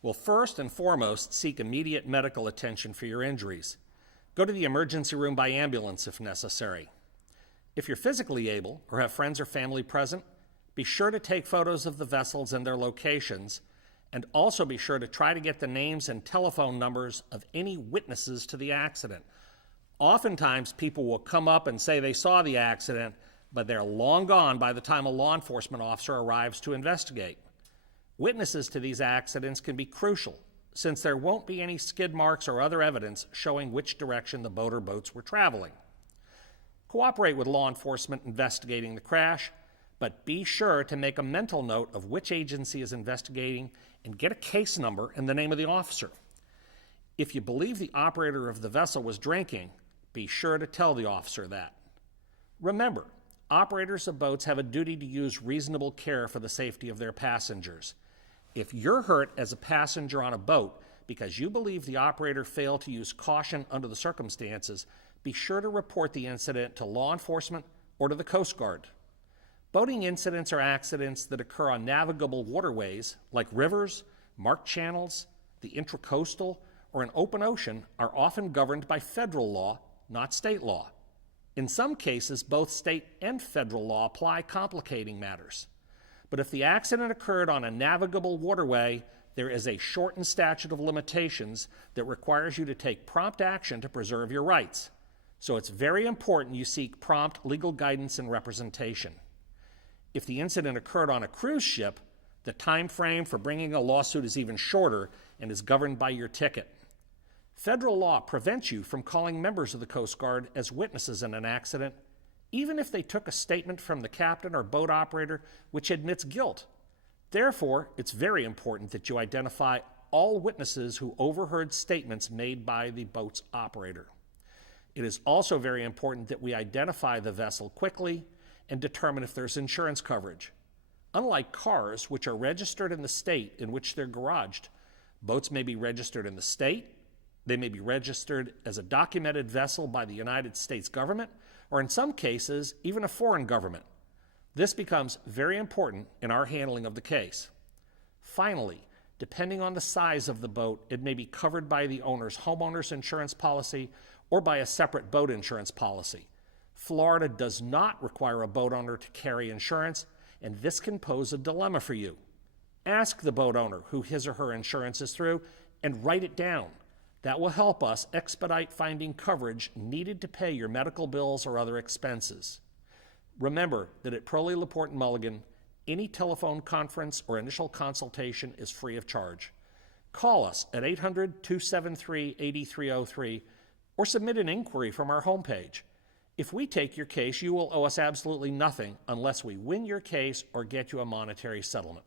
Well, first and foremost, seek immediate medical attention for your injuries. Go to the emergency room by ambulance if necessary. If you're physically able or have friends or family present, be sure to take photos of the vessels and their locations, and also be sure to try to get the names and telephone numbers of any witnesses to the accident. Oftentimes, people will come up and say they saw the accident, but they're long gone by the time a law enforcement officer arrives to investigate. Witnesses to these accidents can be crucial, since there won't be any skid marks or other evidence showing which direction the boat or boats were traveling. Cooperate with law enforcement investigating the crash, but be sure to make a mental note of which agency is investigating and get a case number and the name of the officer. If you believe the operator of the vessel was drinking, be sure to tell the officer that. Remember, operators of boats have a duty to use reasonable care for the safety of their passengers. If you're hurt as a passenger on a boat because you believe the operator failed to use caution under the circumstances, be sure to report the incident to law enforcement or to the Coast Guard. Boating incidents are accidents that occur on navigable waterways like rivers, marked channels, the intracoastal, or an open ocean are often governed by federal law, not state law. In some cases, both state and federal law apply, complicating matters. But if the accident occurred on a navigable waterway, there is a shortened statute of limitations that requires you to take prompt action to preserve your rights. So it's very important you seek prompt legal guidance and representation. If the incident occurred on a cruise ship, the time frame for bringing a lawsuit is even shorter and is governed by your ticket. Federal law prevents you from calling members of the Coast Guard as witnesses in an accident, even if they took a statement from the captain or boat operator which admits guilt. Therefore, it's very important that you identify all witnesses who overheard statements made by the boat's operator. It is also very important that we identify the vessel quickly and determine if there's insurance coverage. Unlike cars, which are registered in the state in which they're garaged, boats may be registered in the state, they may be registered as a documented vessel by the United States government, or in some cases, even a foreign government. This becomes very important in our handling of the case. Finally, depending on the size of the boat, it may be covered by the owner's homeowner's insurance policy or by a separate boat insurance policy. Florida does not require a boat owner to carry insurance, and this can pose a dilemma for you. Ask the boat owner who his or her insurance is through and write it down. That will help us expedite finding coverage needed to pay your medical bills or other expenses. Remember that at Proley, LaPorte & Mulligan, any telephone conference or initial consultation is free of charge. Call us at 800-273-8303 or submit an inquiry from our homepage. If we take your case, you will owe us absolutely nothing unless we win your case or get you a monetary settlement.